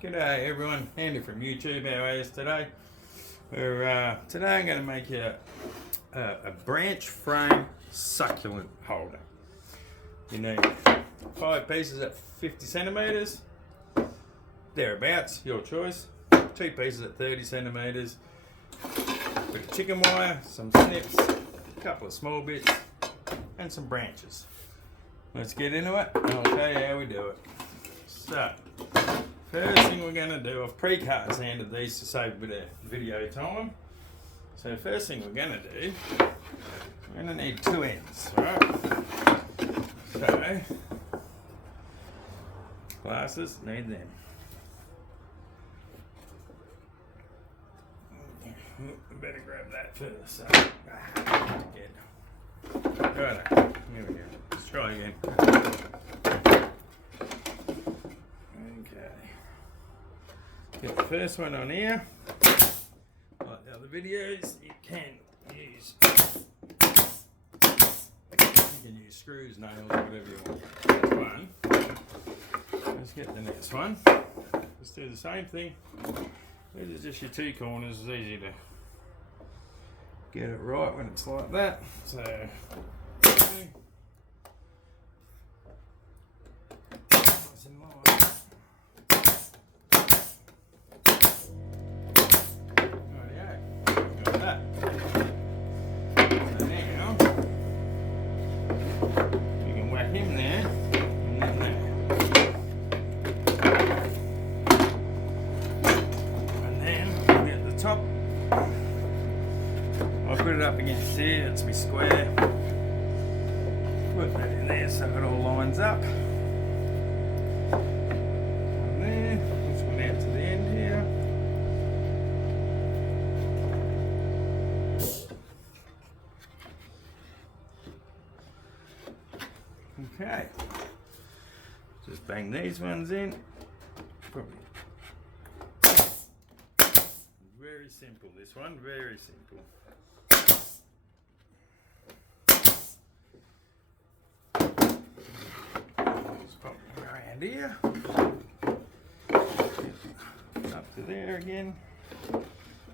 G'day everyone, Andy from YouTube. How are you today? Today I'm going to make you a branch frame succulent holder. You need 5 pieces at 50 centimetres, thereabouts, your choice. 2 pieces at 30 centimetres, bit of chicken wire, some snips, a couple of small bits, and some branches. Let's get into it and I'll show you how we do it. So, first thing we're going to do, I've pre-cut and sanded these to save a bit of video time. So first thing we're going to do, we're going to need 2 ends, right? So, glasses, need them. We better grab that first. So, right, here we go. Let's try again. Get the first one on here. Like the other videos, you can use screws, nails, or whatever you want. That's one. Let's get the next one. Let's do the same thing. These are just your 2 corners. It's easy to get it right when it's like that. So, okay. Nice and light. Him there, and then there. And then at the top, I'll put it up against here, it's my square. Put that in there so it all lines up. And there, push one out to the end here. Okay, just bang these ones in. Probably very simple. This one, very simple. Just pop them around here, up to there again,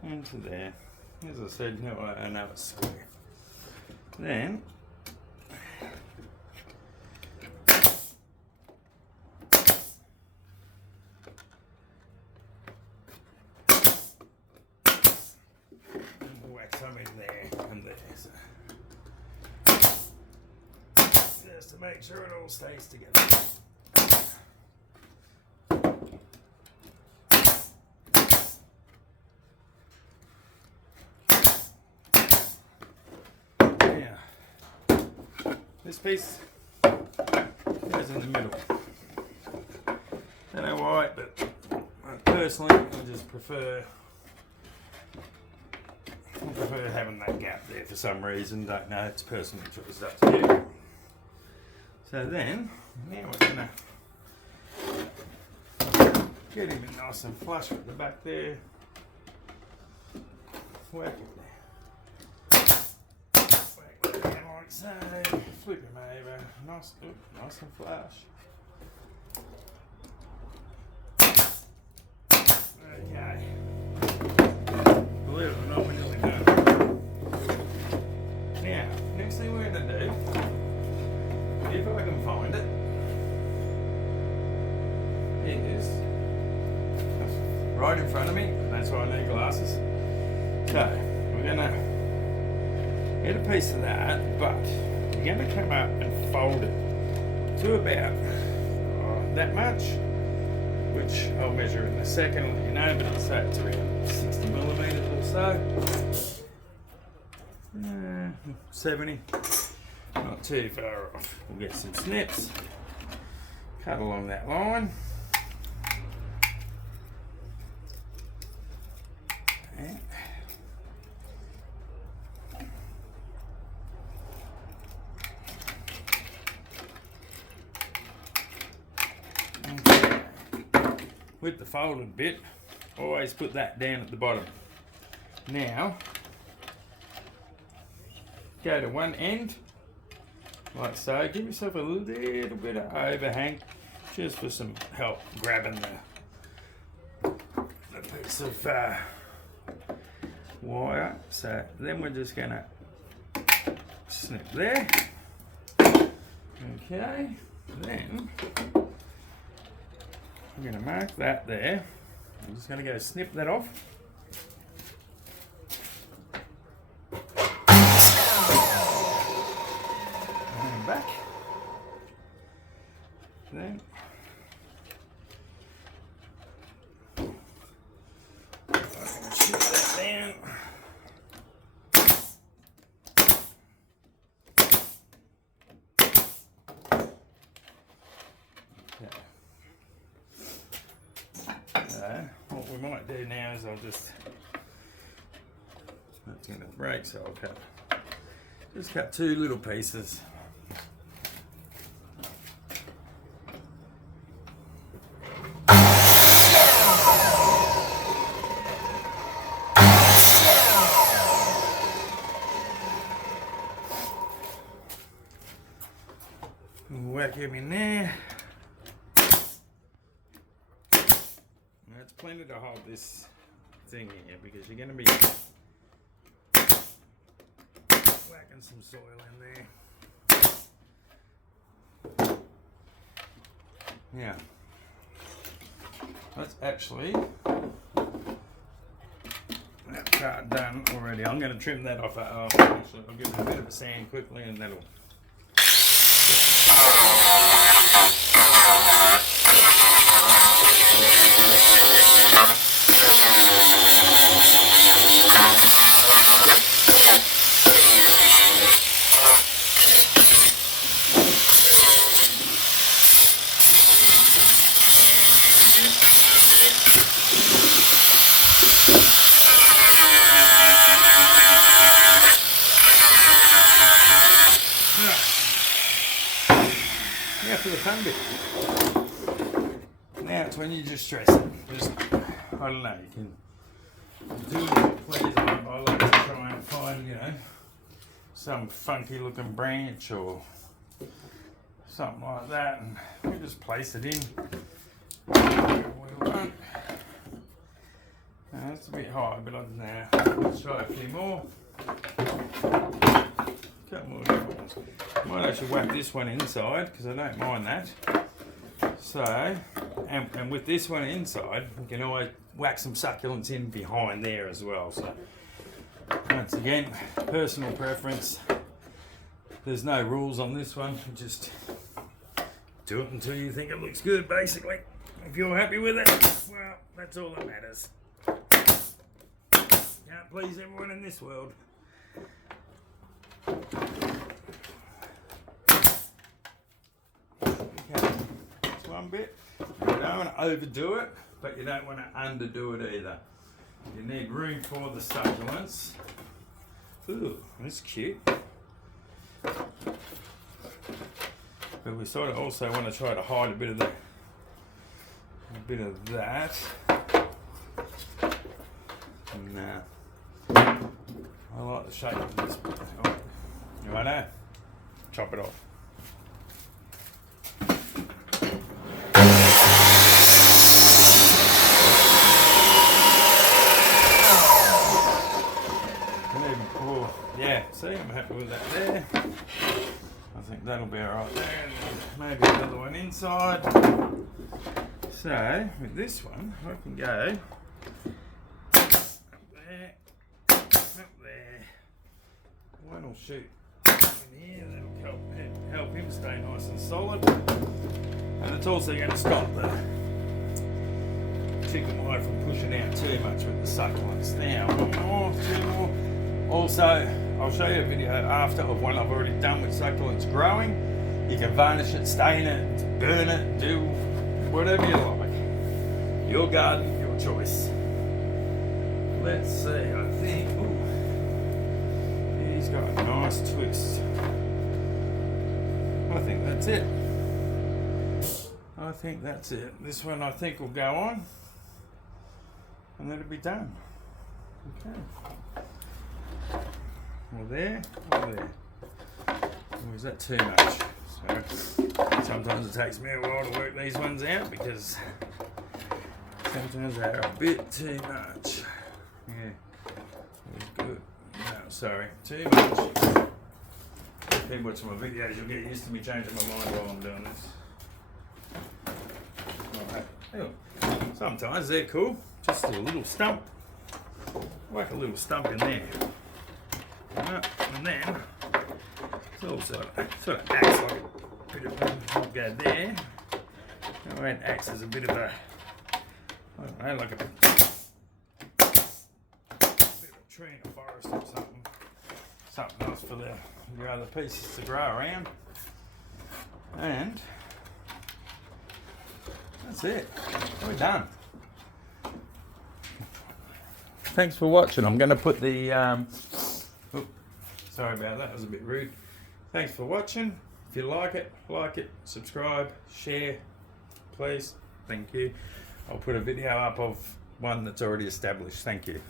and to there. As I said, no, I know it's square. Then. Some in there and there, so just to make sure it all stays together. Now, this piece goes in the middle. Don't know why, but personally, I just prefer having that gap there for some reason. Don't know, it's personal choice, up to you. So then, now we're going to get him in nice and flush with the back there. Work it there. Work it down like so. Flip him over. Nice and flush. Okay. Believe it or not, we're nearly done. Now, next thing we're going to do, if I can find it, is right in front of me. That's why I need glasses. So, we're going to get a piece of that, but we're going to come up and fold it to about that much, which I'll measure in a second, let you know, but I'll say it's around 60 millimetres or so. 70, not too far off. We'll get some snips, cut along that line. And with the folded bit, always put that down at the bottom. Now, go to one end, like so. Give yourself a little bit of overhang, just for some help grabbing piece of wire. So then we're just gonna snip there. Okay, then I'm gonna mark that there. I'm just gonna go snip that off. And back. Then shoot that down. Okay. So what we might do now is I'll just, that's going to break, so I'll just cut two little pieces. Whack him in there. That's plenty to hold this thing here because you're going to be whacking some soil in there. Yeah, that's actually that part done already. I'm going to trim that off. Actually, I'll give it a bit of a sand quickly and that'll. Now for the fun bit. Now it's when you just stress it. Just, I don't know, you can do it please. I like to try and find, you know, some funky looking branch or something like that, and we just place it in. Now, that's a bit high, but other than that, let's try a few more. Couple more different ones. I might actually whack this one inside because I don't mind that. So, and with this one inside, we can always whack some succulents in behind there as well. So, once again, personal preference. There's no rules on this one. Just do it until you think it looks good, basically. If you're happy with it, well, that's all that matters. Can't please everyone in this world. Okay, that's one bit. You don't want to overdo it, but you don't want to underdo it either. You need room for the succulents. Ooh, that's cute. But we sort of also want to try to hide a bit of that. Nah. I like the shape of this. Oh, you know, chop it off. Oh, yeah, see, I'm happy with that there. I think that'll be alright there. Maybe another one inside. So, with this one, I can go up there. One will shoot in here, that'll help him stay nice and solid. And it's also going to stop the chicken wire from pushing out too much with the succulents. Now, one more, two more. Also, I'll show you a video after of one I've already done with succulents growing. You can varnish it, stain it, burn it, do whatever you like. Your garden, your choice. Let's see, I think, ooh, he's got a nice twist. I think that's it. I think that's it. This one I think will go on, and that'll be done. Okay. Or there, or there. Or is that too much? So sometimes it takes me a while to work these ones out because Sometimes they're a bit too much. Yeah, it's good. No, sorry, too much. If you watch my videos, you'll get used to me changing my mind while I'm doing this. Right. Sometimes they're cool. Just a little stump. Whack a little stump in there. Right. And then it's also sort of acts like a bit of a go there. It acts as a bit of a, I don't know, like a bit of a tree in a forest or something. Something else for the other pieces to grow around. And that's it. We're done. Thanks for watching. I'm going to put the sorry about that, was a bit rude. Thanks for watching. If you like it, subscribe, share, please. Thank you. I'll put a video up of one that's already established. Thank you.